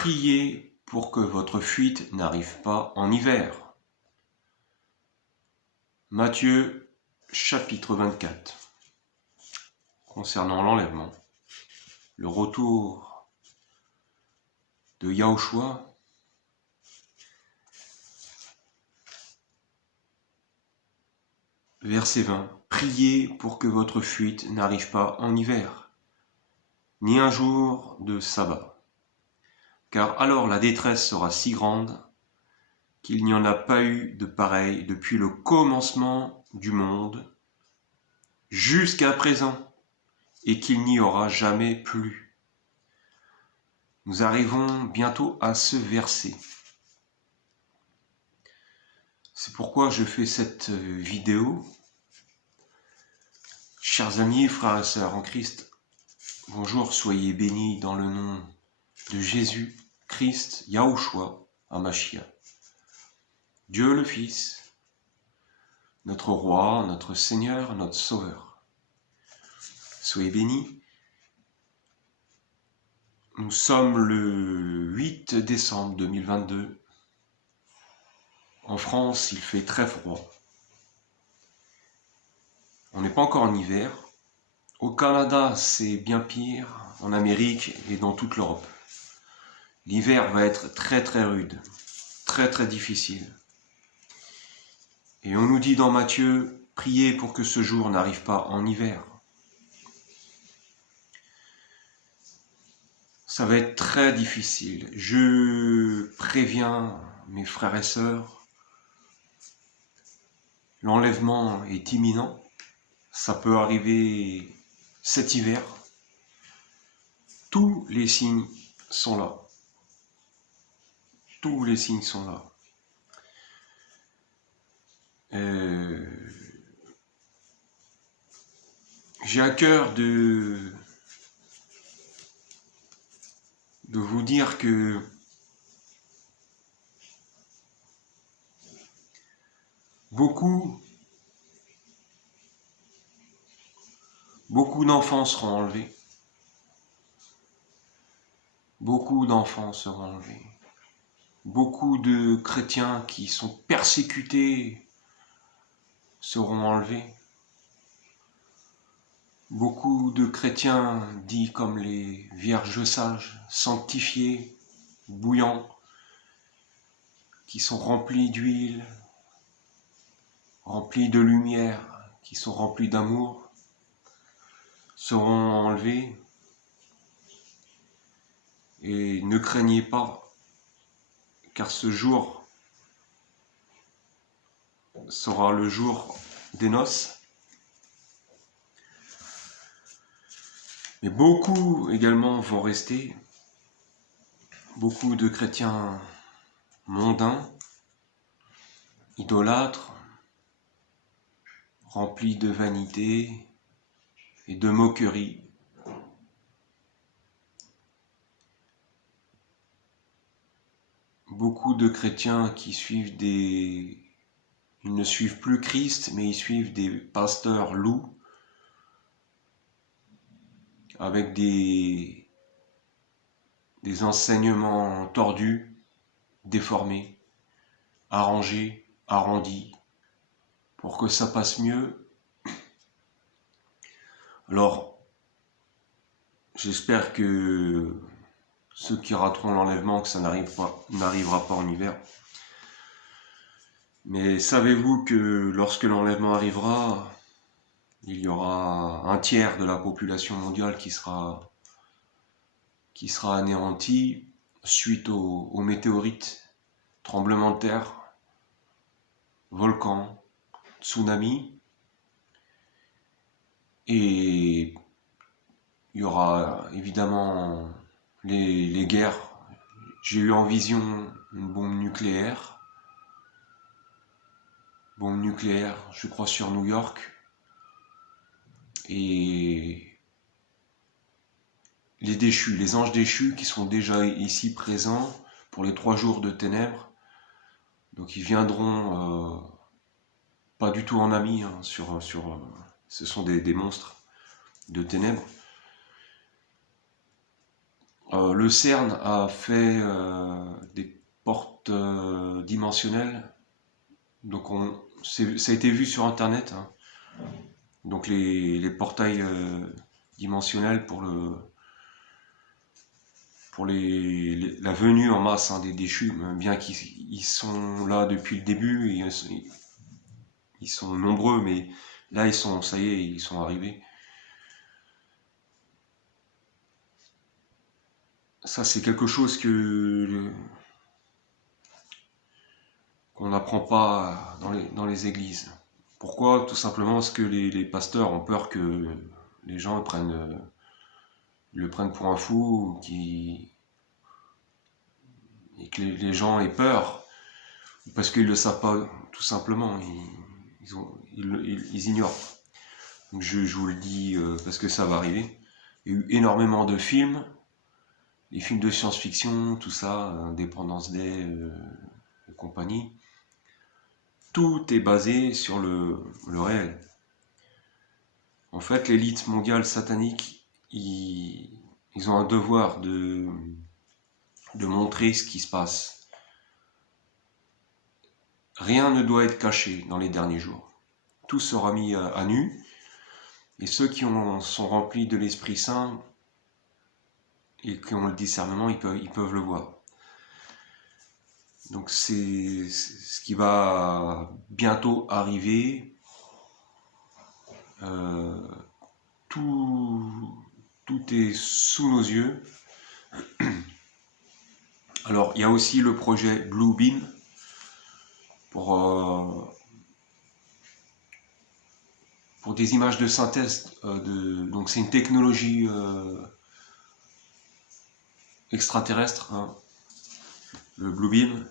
Priez pour que votre fuite n'arrive pas en hiver. Matthieu chapitre 24. Concernant l'enlèvement, le retour de Yahushua, verset 20. Priez pour que votre fuite n'arrive pas en hiver, ni un jour de sabbat. Car alors la détresse sera si grande qu'il n'y en a pas eu de pareil depuis le commencement du monde jusqu'à présent, et qu'il n'y aura jamais plus. Nous arrivons bientôt à ce verset. C'est pourquoi je fais cette vidéo. Chers amis, frères et sœurs en Christ, bonjour, soyez bénis dans le nom de Jésus Christ, Yahushua, Hamashiach. Dieu le Fils, notre Roi, notre Seigneur, notre Sauveur. Soyez bénis. Nous sommes le 8 décembre 2022. En France, il fait très froid. On n'est pas encore en hiver. Au Canada, c'est bien pire. En Amérique et dans toute l'Europe. L'hiver va être très très rude, très très difficile. Et on nous dit dans Matthieu, priez pour que ce jour n'arrive pas en hiver. Ça va être très difficile. Je préviens mes frères et sœurs, l'enlèvement est imminent. Ça peut arriver cet hiver. Tous les signes sont là. Tous les signes sont là. J'ai à cœur de vous dire que beaucoup d'enfants seront enlevés. Beaucoup d'enfants seront enlevés. Beaucoup de chrétiens qui sont persécutés seront enlevés. Beaucoup de chrétiens dits comme les vierges sages, sanctifiés, bouillants, qui sont remplis d'huile, remplis de lumière, qui sont remplis d'amour, seront enlevés. Et ne craignez pas, car ce jour sera le jour des noces. Mais beaucoup également vont rester, beaucoup de chrétiens mondains, idolâtres, remplis de vanité et de moquerie. Beaucoup de chrétiens qui suivent ils ne suivent plus Christ, mais ils suivent des pasteurs loups, avec des enseignements tordus, déformés, arrangés, arrondis, pour que ça passe mieux. Alors, j'espère que ceux qui rateront l'enlèvement, que ça n'arrivera pas en hiver. Mais savez-vous que lorsque l'enlèvement arrivera, il y aura un tiers de la population mondiale qui sera anéantie suite aux météorites, tremblements de terre, volcans, tsunamis. Et il y aura évidemment les guerres. J'ai eu en vision une bombe nucléaire, je crois sur New York. Et les déchus, les anges déchus qui sont déjà ici présents pour les 3 jours de ténèbres. Donc ils viendront pas du tout en amis, hein, ce sont des monstres de ténèbres. Le CERN a fait des portes dimensionnelles. Donc ça a été vu sur Internet, hein. Donc les portails dimensionnels pour la venue en masse, hein, des déchus, bien qu'ils sont là depuis le début, ils sont nombreux, mais là ça y est, ils sont arrivés. Ça, c'est quelque chose qu'on n'apprend pas dans les églises. Pourquoi? Tout simplement parce que les pasteurs ont peur que les gens le prennent pour un fou, et que les gens aient peur, parce qu'ils ne le savent pas, tout simplement. Ils ignorent. Donc je vous le dis parce que ça va arriver. Il y a eu énormément de films, les films de science-fiction, tout ça, Independence Day et compagnie. Tout est basé sur le réel. En fait, l'élite mondiale satanique, ils ont un devoir de montrer ce qui se passe. Rien ne doit être caché dans les derniers jours. Tout sera mis à nu, et ceux qui sont remplis de l'Esprit Saint et qui ont le discernement, ils peuvent le voir. Donc c'est ce qui va bientôt arriver. Tout est sous nos yeux. Alors il y a aussi le projet Bluebeam pour des images de synthèse. Donc c'est une technologie extraterrestre, hein, le Bluebeam.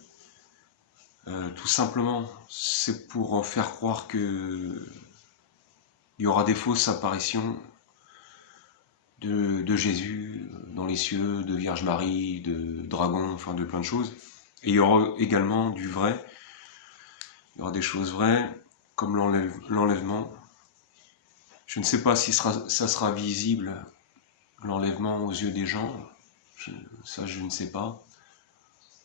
Tout simplement, c'est pour faire croire que il y aura des fausses apparitions de Jésus dans les cieux, de Vierge Marie, de dragons, enfin de plein de choses. Et il y aura également du vrai. Il y aura des choses vraies, comme l'enlèvement. Je ne sais pas si ça sera visible, l'enlèvement aux yeux des gens. Ça, je ne sais pas.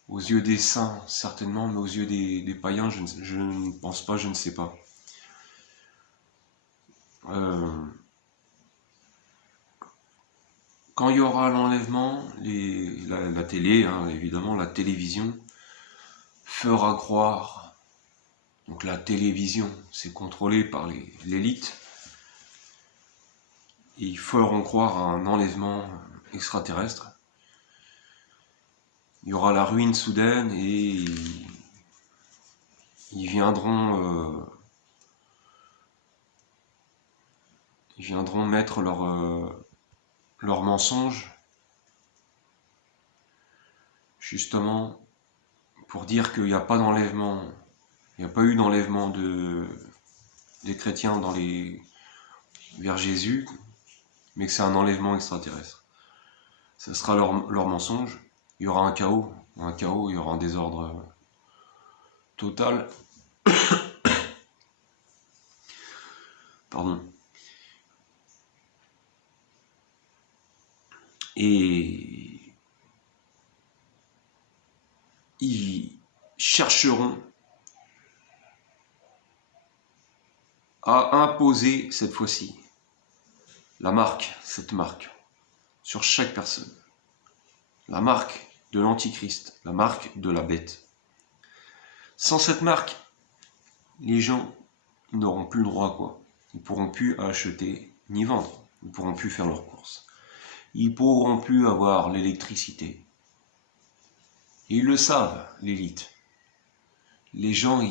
Aux yeux des saints, certainement, mais aux yeux des païens, je ne pense pas, je ne sais pas. Quand il y aura l'enlèvement, la télé, hein, évidemment, la télévision, fera croire, donc la télévision, c'est contrôlé par l'élite, et ils feront croire à un enlèvement extraterrestre. Il y aura la ruine soudaine et ils viendront mettre leur mensonge, justement, pour dire qu'il n'y a pas d'enlèvement, il n'y a pas eu d'enlèvement des chrétiens vers Jésus, mais que c'est un enlèvement extraterrestre. Ce sera leur mensonge. Il y aura un chaos, il y aura un désordre total. Pardon. Et ils chercheront à imposer cette fois-ci cette marque, sur chaque personne. La marque de l'Antichrist, la marque de la bête. Sans cette marque, les gens n'auront plus le droit, quoi. Ils ne pourront plus acheter ni vendre. Ils ne pourront plus faire leurs courses. Ils ne pourront plus avoir l'électricité. Ils le savent, l'élite. Les gens,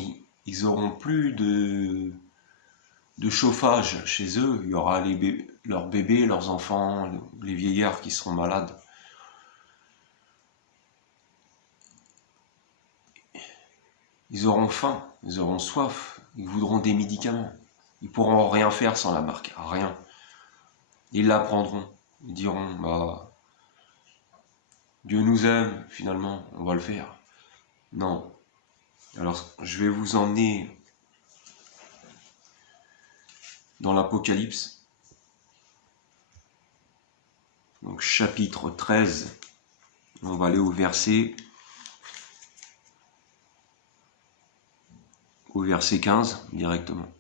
ils auront plus de chauffage chez eux. Il y aura leurs bébés, leurs enfants, les vieillards qui seront malades. Ils auront faim, ils auront soif, ils voudront des médicaments. Ils pourront rien faire sans la marque, rien. Ils la prendront, ils diront, bah, Dieu nous aime, finalement, on va le faire. Non. Alors, je vais vous emmener dans l'Apocalypse. Donc, chapitre 13. On va aller au verset 15 directement.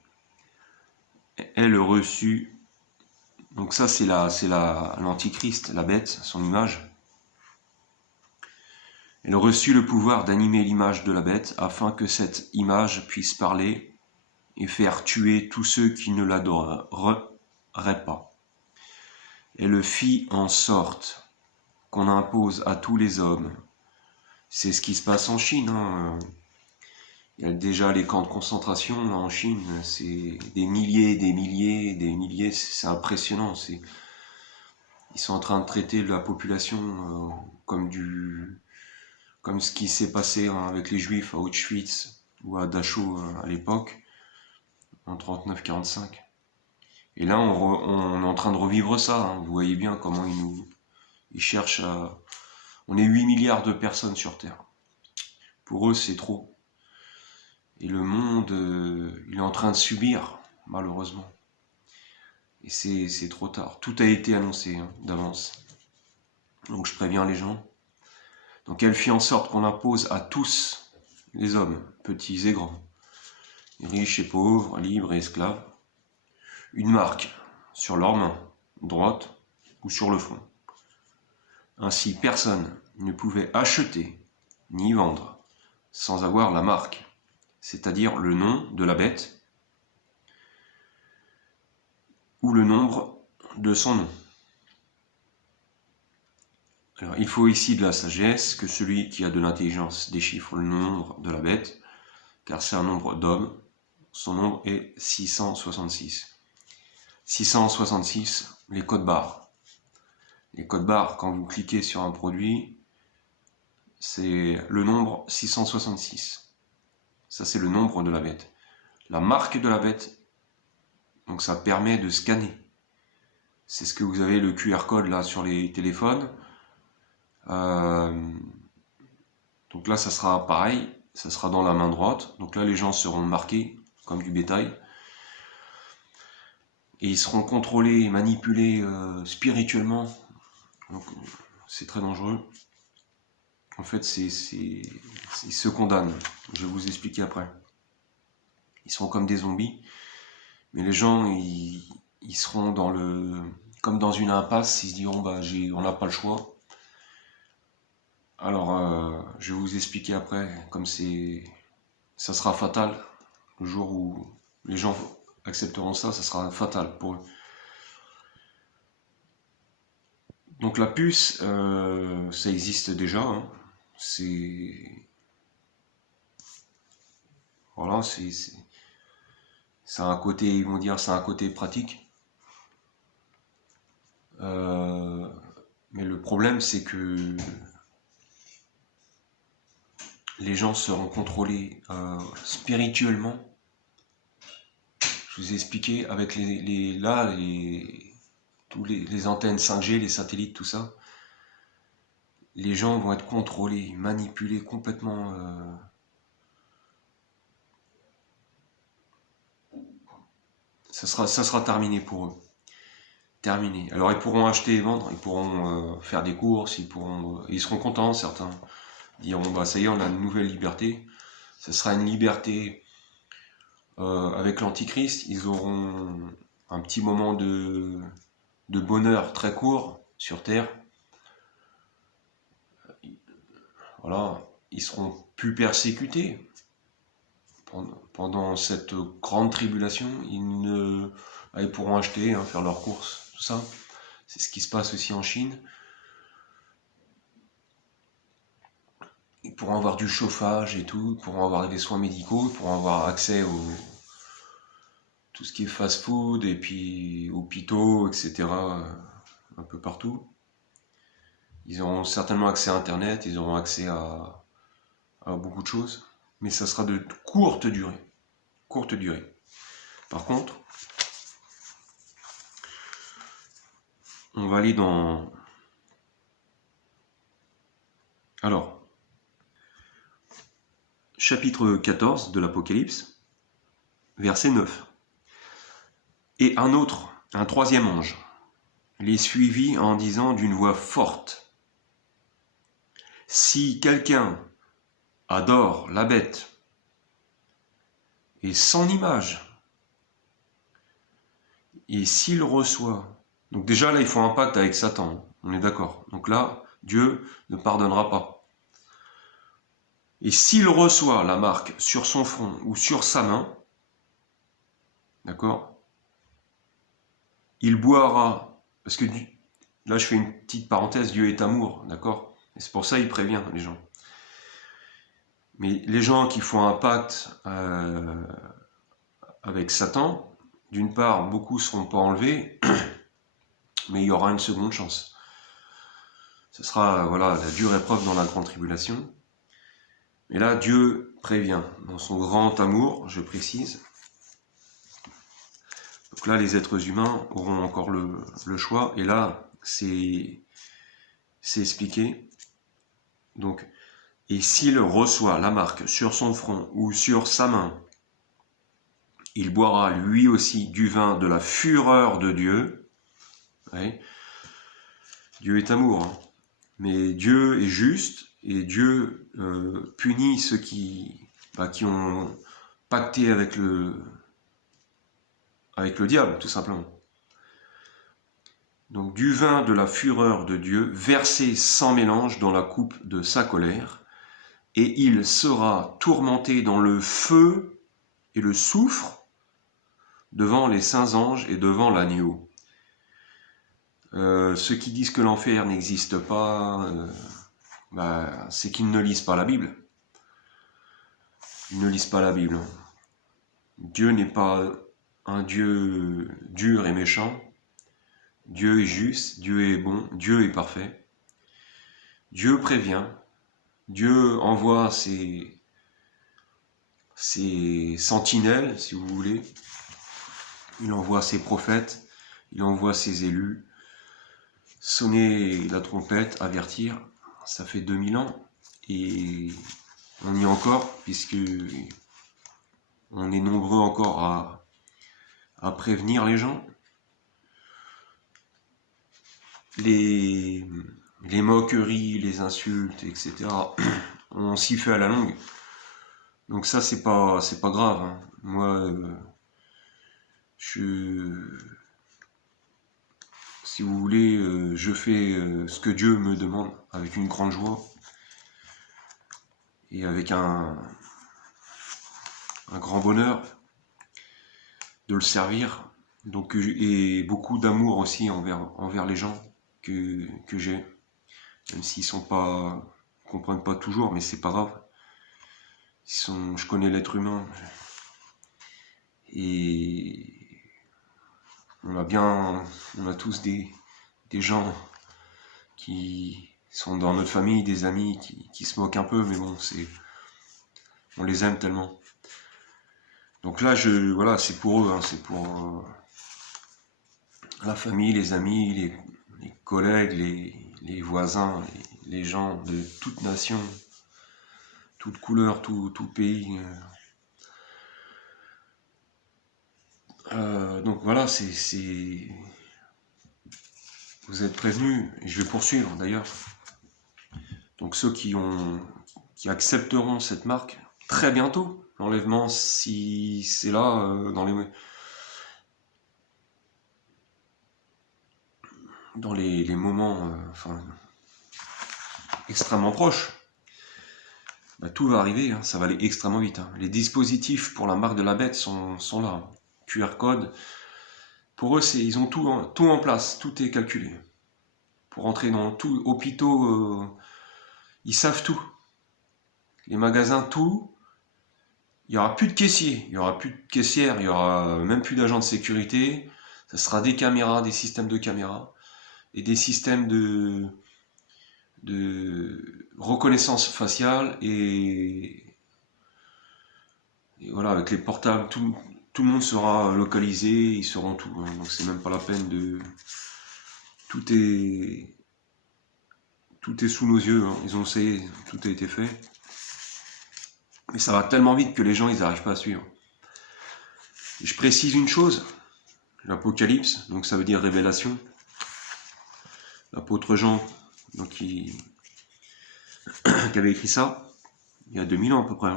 Elle reçut, donc ça c'est l'antichrist, la bête, son image. Elle reçut le pouvoir d'animer l'image de la bête afin que cette image puisse parler et faire tuer tous ceux qui ne l'adoreraient pas. Elle le fit en sorte qu'on impose à tous les hommes. C'est ce qui se passe en Chine. Il y a déjà les camps de concentration en Chine. C'est des milliers. C'est impressionnant. Ils sont en train de traiter la population comme ce qui s'est passé avec les Juifs à Auschwitz ou à Dachau à l'époque, en 39-45. Et là, on est en train de revivre ça. Vous voyez bien comment ils cherchent à... On est 8 milliards de personnes sur Terre. Pour eux, c'est trop. Et le monde, il est en train de subir, malheureusement. Et c'est trop tard. Tout a été annoncé d'avance. Donc je préviens les gens. Donc elle fit en sorte qu'on impose à tous les hommes, petits et grands, riches et pauvres, libres et esclaves, une marque sur leur main droite ou sur le front. Ainsi, personne ne pouvait acheter ni vendre sans avoir la marque, c'est-à-dire le nom de la bête ou le nombre de son nom. Alors, il faut ici de la sagesse, que celui qui a de l'intelligence déchiffre le nombre de la bête, car c'est un nombre d'hommes. Son nombre est 666. 666, les codes barres. Les codes barres, quand vous cliquez sur un produit, c'est le nombre 666. Ça, c'est le nombre de la bête. La marque de la bête, donc ça permet de scanner. C'est ce que vous avez le QR code là sur les téléphones. Donc là, ça sera pareil, ça sera dans la main droite. Donc là, les gens seront marqués comme du bétail. Et ils seront contrôlés, manipulés spirituellement. Donc c'est très dangereux. En fait, ils se condamnent. Je vais vous expliquer après. Ils seront comme des zombies. Mais les gens, ils seront comme dans une impasse. Ils se diront, on n'a pas le choix. Alors, je vais vous expliquer après. Comme ça sera fatal. Le jour où les gens accepteront ça, ça sera fatal pour eux. Donc la puce, ça existe déjà. Voilà, c'est un côté, ils vont dire, c'est un côté pratique. Mais le problème, c'est que les gens seront contrôlés spirituellement. Je vous ai expliqué avec tous les antennes 5G, les satellites, tout ça. Les gens vont être contrôlés, manipulés complètement. Ça sera terminé pour eux. Terminé. Alors ils pourront acheter et vendre, ils pourront faire des courses, ils seront contents, certains. Ils diront, ça y est, on a une nouvelle liberté. Ce sera une liberté avec l'Antichrist. Ils auront un petit moment de bonheur très court sur Terre. Voilà, ils seront plus persécutés. Pendant cette grande tribulation, ils pourront acheter, faire leurs courses, tout ça. C'est ce qui se passe aussi en Chine. Ils pourront avoir du chauffage et tout, ils pourront avoir des soins médicaux, ils pourront avoir accès tout ce qui est fast-food et puis hôpitaux, etc. Un peu partout. Ils auront certainement accès à Internet, ils auront accès à beaucoup de choses, mais ça sera de courte durée. Courte durée. Par contre, on va aller dans... Alors, chapitre 14 de l'Apocalypse, verset 9. Et un troisième ange, les suivit en disant d'une voix forte: si quelqu'un adore la bête et son image, et s'il reçoit, donc déjà là il faut un pacte avec Satan, on est d'accord, donc là Dieu ne pardonnera pas. Et s'il reçoit la marque sur son front ou sur sa main, d'accord, il boira, parce que là je fais une petite parenthèse, Dieu est amour, d'accord, et c'est pour ça il prévient les gens. Mais les gens qui font un pacte avec Satan, d'une part, beaucoup ne seront pas enlevés, mais il y aura une seconde chance. Ce sera voilà, la dure épreuve dans la grande tribulation. Et là, Dieu prévient, dans son grand amour, je précise. Donc là, les êtres humains auront encore le choix, et là, c'est expliqué. Donc, et s'il reçoit la marque sur son front ou sur sa main, il boira lui aussi du vin de la fureur de Dieu. Ouais. Dieu est amour, hein. Mais Dieu est juste et Dieu punit ceux qui ont pacté avec le diable, tout simplement. Donc du vin de la fureur de Dieu, versé sans mélange dans la coupe de sa colère, et il sera tourmenté dans le feu et le soufre devant les saints anges et devant l'agneau. Ceux qui disent que l'enfer n'existe pas, c'est qu'ils ne lisent pas la Bible. Ils ne lisent pas la Bible. Dieu n'est pas un Dieu dur et méchant. Dieu est juste, Dieu est bon, Dieu est parfait. Dieu prévient. Dieu envoie ses sentinelles, si vous voulez. Il envoie ses prophètes, il envoie ses élus. Sonner la trompette, avertir, ça fait 2000 ans. Et on y est encore, puisque on est nombreux encore à prévenir les gens. Les moqueries, les insultes, etc. on s'y fait à la longue. Donc ça, c'est pas grave, hein. Moi, si vous voulez, je fais ce que Dieu me demande avec une grande joie et avec un grand bonheur de le servir. Donc, et beaucoup d'amour aussi envers les gens que j'ai, même s'ils comprennent pas toujours, mais c'est pas grave. Je connais l'être humain et on a tous des gens qui sont dans notre famille, des amis qui se moquent un peu, mais bon, on les aime tellement. Donc là, voilà, c'est pour eux, hein, c'est pour la famille, les amis, les collègues, les voisins, les gens de toute nation, toute couleur, tout pays. Donc voilà, vous êtes prévenus, et je vais poursuivre d'ailleurs. Donc ceux qui accepteront cette marque très bientôt, l'enlèvement, si c'est là, dans les moments extrêmement proches, tout va arriver, hein, ça va aller extrêmement vite. Hein. Les dispositifs pour la marque de la bête sont là. QR code. Pour eux, ils ont tout en place, tout est calculé. Pour entrer dans tout, hôpitaux, ils savent tout. Les magasins, tout. Il n'y aura plus de caissiers, il n'y aura plus de caissières, il n'y aura même plus d'agents de sécurité. Ce sera des caméras, des systèmes de caméras et des systèmes de reconnaissance faciale et voilà, avec les portables, tout le monde sera localisé, ils sauront tout, hein, donc c'est même pas la peine de... Tout est sous nos yeux, hein, ils ont essayé, tout a été fait. Mais ça va tellement vite que les gens, ils n'arrivent pas à suivre. Et je précise une chose, l'Apocalypse, donc ça veut dire révélation. L'apôtre Jean, donc qui avait écrit ça, il y a 2000 ans à peu près.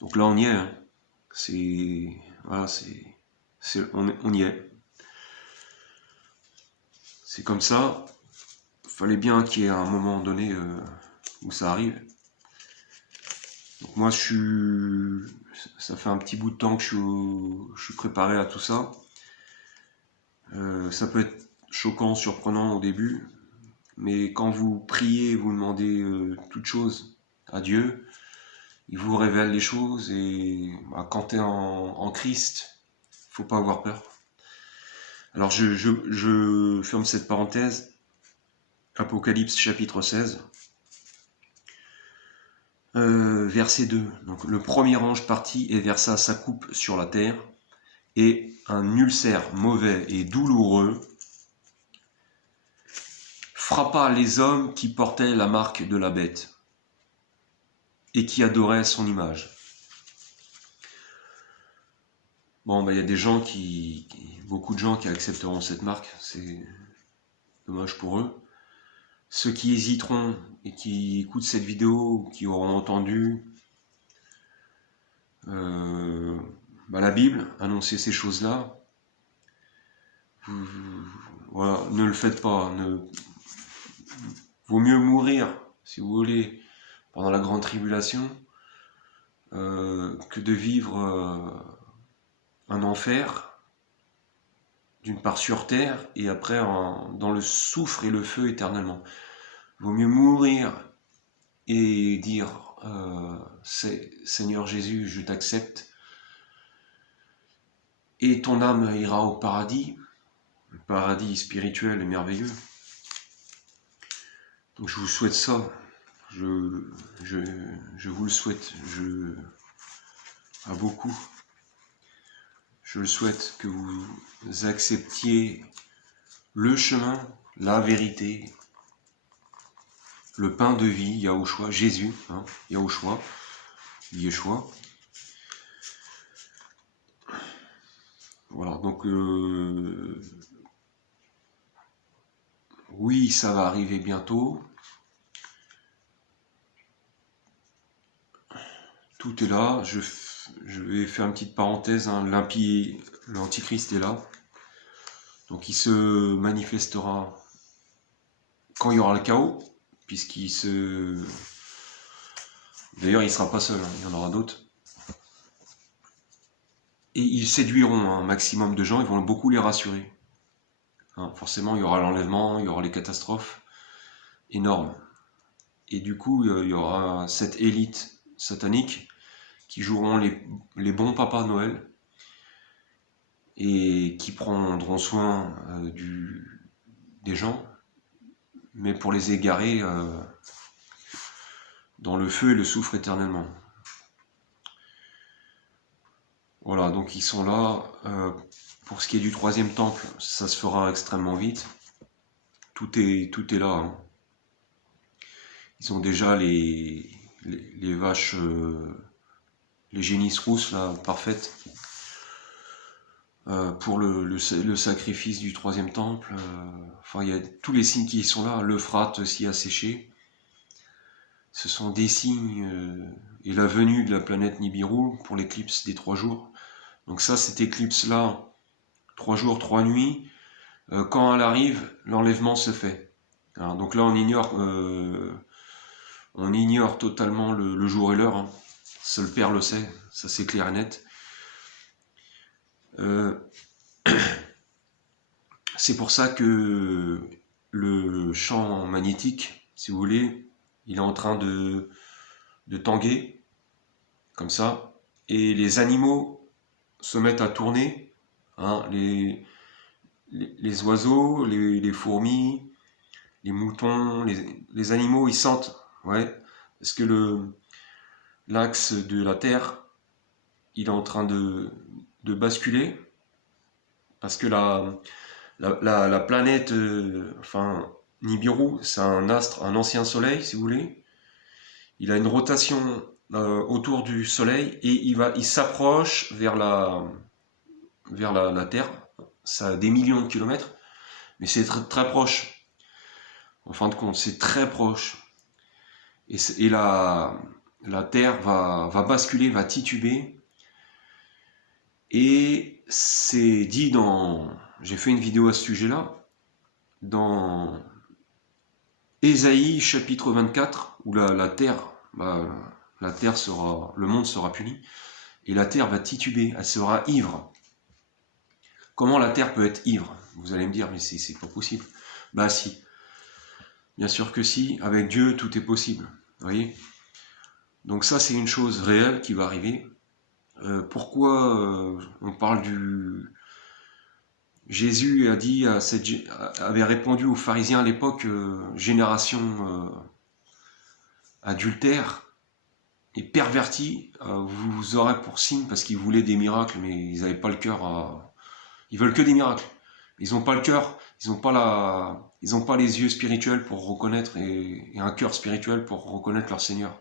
Donc là, on y est. Hein. Voilà, on y est. C'est comme ça. Il fallait bien qu'il y ait un moment donné où ça arrive. Donc moi, ça fait un petit bout de temps que je suis préparé à tout ça. Ça peut être choquant, surprenant au début, mais quand vous priez, vous demandez toute chose à Dieu, il vous révèle les choses, et quand tu es en Christ, il faut pas avoir peur. Alors je ferme cette parenthèse. Apocalypse chapitre 16, verset 2. Donc le premier ange partit et versa sa coupe sur la terre, et un ulcère mauvais et douloureux frappa les hommes qui portaient la marque de la bête et qui adoraient son image. Bon, il y a des gens beaucoup de gens qui accepteront cette marque, c'est dommage pour eux. Ceux qui hésiteront et qui écoutent cette vidéo, qui auront entendu la Bible annoncer ces choses-là, voilà, ne le faites pas. Vaut mieux mourir, si vous voulez, pendant la grande tribulation, que de vivre un enfer, d'une part sur terre, et après dans le soufre et le feu éternellement. Vaut mieux mourir et dire Seigneur Jésus, je t'accepte, et ton âme ira au paradis, le paradis spirituel et merveilleux. Donc je vous souhaite ça, je vous le souhaite, à beaucoup. Je le souhaite que vous acceptiez le chemin, la vérité, le pain de vie, Yahushua, Jésus, hein, Yahushua, Yeshua. Voilà, donc oui, ça va arriver bientôt. Tout est là. Je vais faire une petite parenthèse. Hein. L'Antichrist est là. Donc il se manifestera quand il y aura le chaos, D'ailleurs, il ne sera pas seul, hein, il y en aura d'autres. Et ils séduiront un maximum de gens, ils vont beaucoup les rassurer. Hein, forcément, il y aura l'enlèvement, il y aura les catastrophes énormes. Et du coup, il y aura cette élite satanique qui joueront les bons papas de Noël et qui prendront soin des gens, mais pour les égarer dans le feu et le soufre éternellement. Voilà, donc ils sont là. Pour ce qui est du troisième temple, ça se fera extrêmement vite. Tout est là. Hein. Ils ont déjà les vaches, les génisses rousses là, parfaites. Pour le sacrifice du troisième temple. Enfin, il y a tous les signes qui sont là. L'Euphrate s'y a séché. Ce sont des signes. Et la venue de la planète Nibiru pour l'éclipse des 3 jours. Donc ça, cette éclipse-là, 3 jours, 3 nuits, quand elle arrive, l'enlèvement se fait. Alors, donc là, on ignore totalement le jour et l'heure. Hein. Seul le Père le sait, ça c'est clair et net. C'est pour ça que le champ magnétique, si vous voulez, il est en train de tanguer, comme ça, et les animaux se mettent à tourner, hein, les oiseaux, les fourmis, les moutons, les animaux, ils sentent, ouais, parce que l'axe de la Terre, il est en train de basculer, parce que la planète, Nibiru, c'est un astre, un ancien soleil, si vous voulez. Il a une rotation autour du soleil et il s'approche vers la Terre. Ça a des millions de kilomètres, mais c'est très, très proche. En fin de compte, c'est très proche. et la terre va basculer, va tituber. Et c'est dit dans... J'ai fait une vidéo à ce sujet-là, dans Ésaïe chapitre 24, où la terre, le monde sera puni, et la terre va tituber, elle sera ivre. Comment la terre peut être ivre? Vous allez me dire, mais c'est pas possible. Bah si, bien sûr que si, avec Dieu tout est possible, vous voyez. Donc ça c'est une chose réelle qui va arriver. Pourquoi on parle du... Jésus avait répondu aux pharisiens à l'époque, génération adultère et pervertie, vous aurez pour signe, parce qu'ils voulaient des miracles, mais ils n'avaient pas le cœur à... Ils veulent que des miracles. Ils n'ont pas le cœur, ils n'ont pas les yeux spirituels pour reconnaître, et un cœur spirituel pour reconnaître leur Seigneur.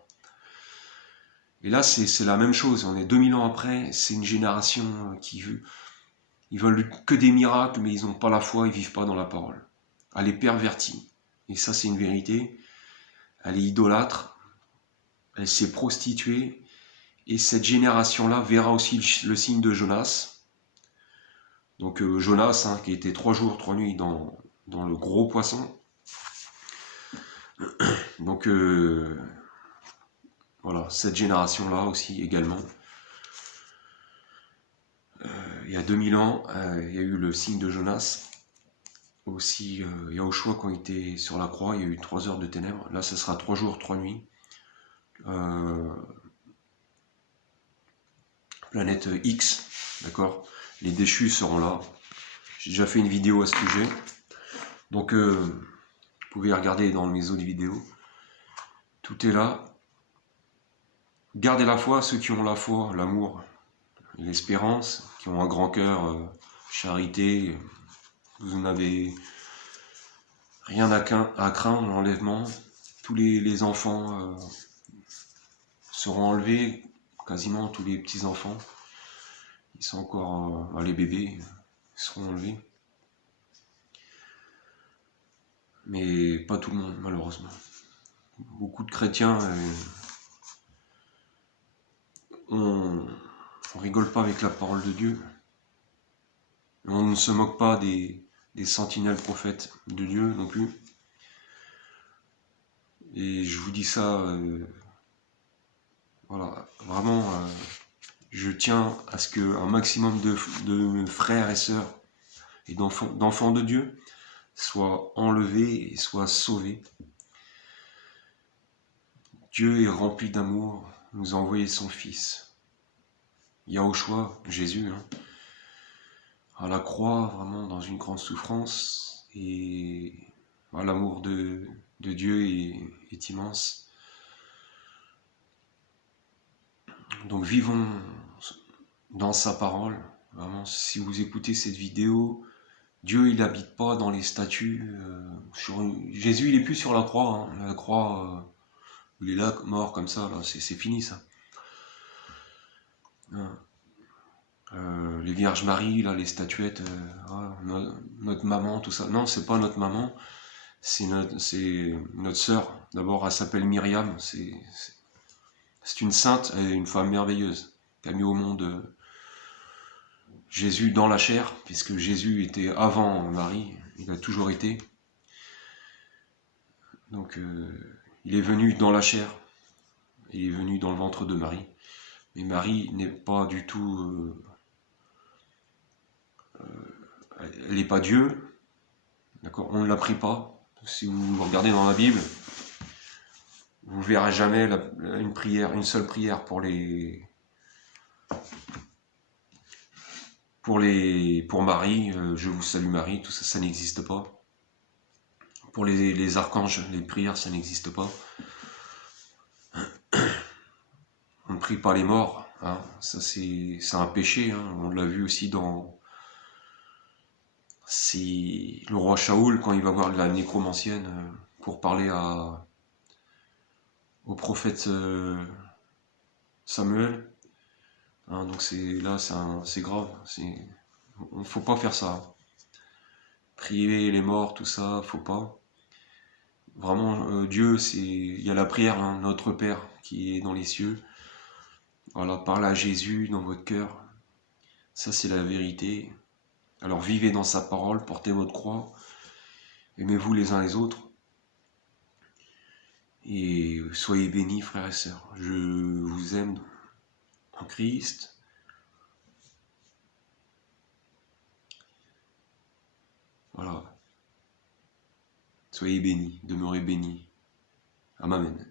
Et là, c'est la même chose. On est 2000 ans après, c'est une génération qui veut... Ils veulent que des miracles, mais ils n'ont pas la foi, ils vivent pas dans la parole. Elle est pervertie. Et ça, c'est une vérité. Elle est idolâtre. Elle s'est prostituée. Et cette génération-là verra aussi le signe de Jonas. Donc Jonas, qui était 3 jours, 3 nuits dans le gros poisson. Donc voilà, cette génération-là aussi également. Il y a 2000 ans, il y a eu le signe de Jonas. Aussi, Yahushua, quand il était sur la croix, il y a eu 3 heures de ténèbres. Là, ce sera 3 jours, 3 nuits. Planète X, d'accord? Les déchus seront là. J'ai déjà fait une vidéo à ce sujet. Donc, vous pouvez regarder dans mes autres vidéos. Tout est là. Gardez la foi, ceux qui ont la foi, l'amour, l'espérance, qui ont un grand cœur, charité. Vous n'avez rien à craindre, l'enlèvement. Tous les enfants seront enlevés, quasiment tous les petits-enfants. Ils sont encore... les bébés seront enlevés. Mais pas tout le monde, malheureusement. Beaucoup de chrétiens... on rigole pas avec la parole de Dieu. On ne se moque pas des sentinelles prophètes de Dieu non plus. Et je vous dis ça, voilà, vraiment, je tiens à ce qu'un maximum de frères et sœurs et d'enfants de Dieu soient enlevés et soient sauvés. Dieu est rempli d'amour, nous a envoyé son Fils. Yahushua, Jésus, à la croix, vraiment dans une grande souffrance, et l'amour de Dieu est immense. Donc vivons dans sa parole. Vraiment, si vous écoutez cette vidéo, Dieu il n'habite pas dans les statues. Jésus il est plus sur la croix. La croix, il est là mort comme ça. Là, c'est fini ça. Les Vierges Marie, là, les statuettes, notre maman, tout ça. Non, c'est pas notre maman, c'est notre sœur. D'abord, elle s'appelle Myriam. C'est une sainte et une femme merveilleuse qui a mis au monde Jésus dans la chair, puisque Jésus était avant Marie, il a toujours été. Donc, il est venu dans la chair, il est venu dans le ventre de Marie. Mais Marie n'est pas du tout... elle n'est pas Dieu, d'accord? On ne la prie pas. Si vous regardez dans la Bible, vous verrez jamais une seule prière pour Marie, je vous salue Marie, tout ça, ça n'existe pas. Pour les archanges, les prières, ça n'existe pas. On ne prie pas les morts, ça c'est un péché, on l'a vu aussi dans... Si le roi Shaoul, quand il va voir la nécromancienne pour parler au prophète Samuel, donc c'est grave, on ne faut pas faire ça. Prier les morts, tout ça, faut pas. Vraiment, Dieu, il y a la prière, hein, notre Père qui est dans les cieux. Voilà, parle à Jésus dans votre cœur. Ça, c'est la vérité. Alors vivez dans sa parole, portez votre croix, aimez-vous les uns les autres. Et soyez bénis, frères et sœurs. Je vous aime en Christ. Voilà. Soyez bénis, demeurez bénis. Amen.